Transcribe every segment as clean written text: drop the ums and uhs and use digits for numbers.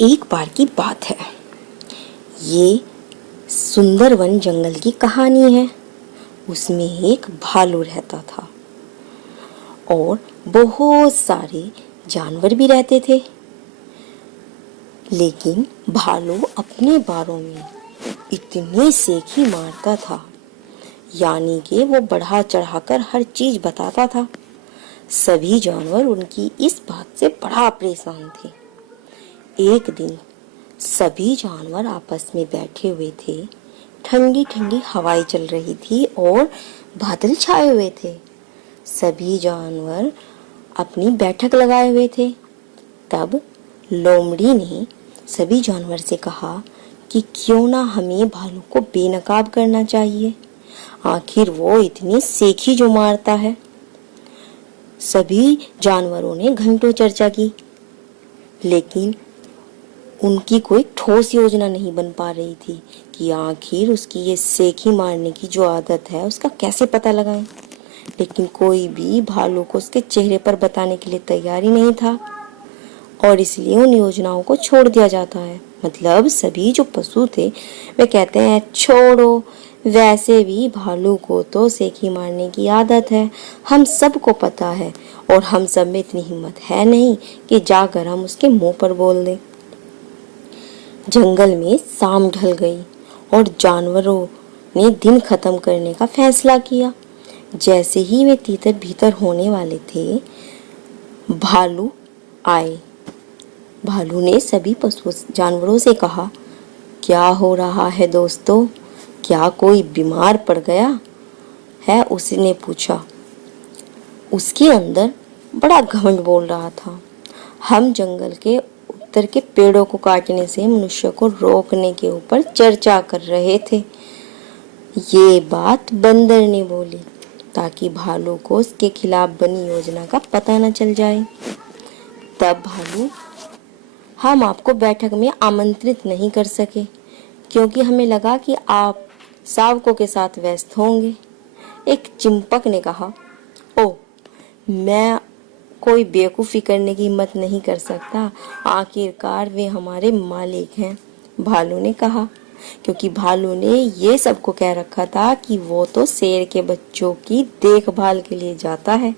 एक बार की बात है। ये सुंदरवन जंगल की कहानी है। उसमें एक भालू रहता था और बहुत सारे जानवर भी रहते थे। लेकिन भालू अपने बारों में इतनी सेखी मारता था, यानी कि वो बढ़ा चढ़ाकर हर चीज बताता था। सभी जानवर उनकी इस बात से बड़ा परेशान थे। एक दिन सभी जानवर आपस में बैठे हुए थे। ठंडी ठंडी हवाएं चल रही थी और बादल छाए हुए थे। सभी जानवर अपनी बैठक लगाए हुए थे। तब लोमड़ी ने सभी जानवर से कहा कि क्यों ना हमें भालू को बेनकाब करना चाहिए। आखिर वो इतनी सेखी जो मारता है। सभी जानवरों ने घंटों चर्चा की, लेकिन उनकी कोई ठोस योजना नहीं बन पा रही थी कि आखिर उसकी ये सेखी मारने की जो आदत है उसका कैसे पता लगाएं। लेकिन कोई भी भालू को उसके चेहरे पर बताने के लिए तैयार ही नहीं था और इसलिए उन योजनाओं को छोड़ दिया जाता है। मतलब सभी जो पशु थे वे कहते हैं छोड़ो, वैसे भी भालू को तो सेखी मारने की आदत है, हम सबको पता है और हम सब में इतनी हिम्मत है नहीं कि जाकर हम उसके मुंह पर बोल दें। जंगल में शाम ढल गई और जानवरों ने दिन खत्म करने का फैसला किया। जैसे ही वे तीतर भीतर होने वाले थे, भालू आए। भालू ने सभी पशु जानवरों से कहा, क्या हो रहा है दोस्तों, क्या कोई बीमार पड़ गया है? उसने पूछा। उसके अंदर बड़ा घमंड बोल रहा था। हम जंगल के उत्तर के पेड़ों को काटने से मनुष्य को रोकने के ऊपर चर्चा कर रहे थे। ये बात बंदर ने बोली ताकि भालू को उसके खिलाफ बनी योजना का पता न चल जाए। तब भालू, हम आपको बैठक में आमंत्रित नहीं कर सके क्योंकि हमें लगा कि आप शावकों के साथ व्यस्त होंगे। एक चिंपक ने कहा, ओ, मैं कोई बेवकूफ़ी करने की हिम्मत नहीं कर सकता, आखिरकार वे हमारे मालिक हैं। भालू ने कहा, क्योंकि भालू ने ये सबको कह रखा था कि वो तो शेर के बच्चों की देखभाल के लिए जाता है।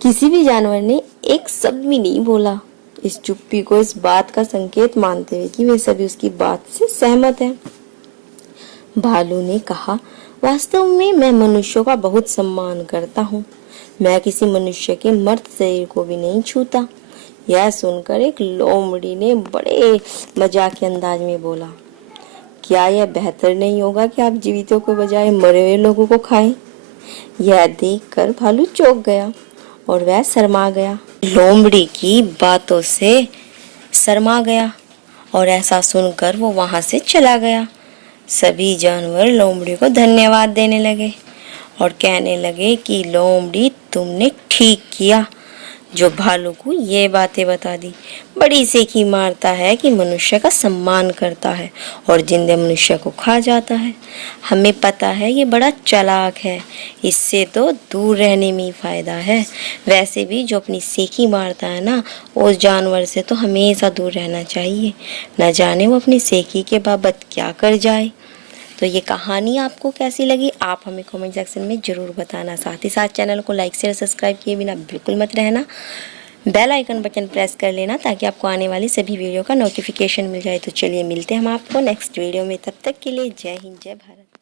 किसी भी जानवर ने एक शब्द भी नहीं बोला, इस चुप्पी को इस बात का संकेत मानते हुए कि वे सभी उसकी बात से सहमत हैं। भालू ने कहा, वास्तव में मैं मनुष्यों का बहुत सम्मान करता हूँ। मैं किसी मनुष्य के मर्त शरीर को भी नहीं छूता। यह सुनकर एक लोमड़ी ने बड़े मजाक के अंदाज में बोला, क्या यह बेहतर नहीं होगा कि आप जीवितों के बजाय मरे हुए लोगों को खाएं? यह देखकर भालू चौंक गया और वह शर्मा गया। लोमड़ी की बातों से शर्मा गया और ऐसा सुनकर वो वहां से चला गया। सभी जानवर लोमड़ी को धन्यवाद देने लगे और कहने लगे कि लोमड़ी, तुमने ठीक किया जो भालू को ये बातें बता दी। बड़ी सेखी मारता है कि मनुष्य का सम्मान करता है और जिंदे मनुष्य को खा जाता है। हमें पता है ये बड़ा चालाक है, इससे तो दूर रहने में ही फायदा है। वैसे भी जो अपनी सेखी मारता है ना, उस जानवर से तो हमेशा दूर रहना चाहिए। न जाने वो अपनी सेखी के बाबत क्या कर जाए। तो ये कहानी आपको कैसी लगी, आप हमें कमेंट सेक्शन में ज़रूर बताना। साथ ही साथ चैनल को लाइक शेयर सब्सक्राइब किए बिना बिल्कुल मत रहना। बेल आइकन बटन प्रेस कर लेना ताकि आपको आने वाली सभी वीडियो का नोटिफिकेशन मिल जाए। तो चलिए मिलते हैं हम आपको नेक्स्ट वीडियो में। तब तक के लिए जय हिंद, जय भारत।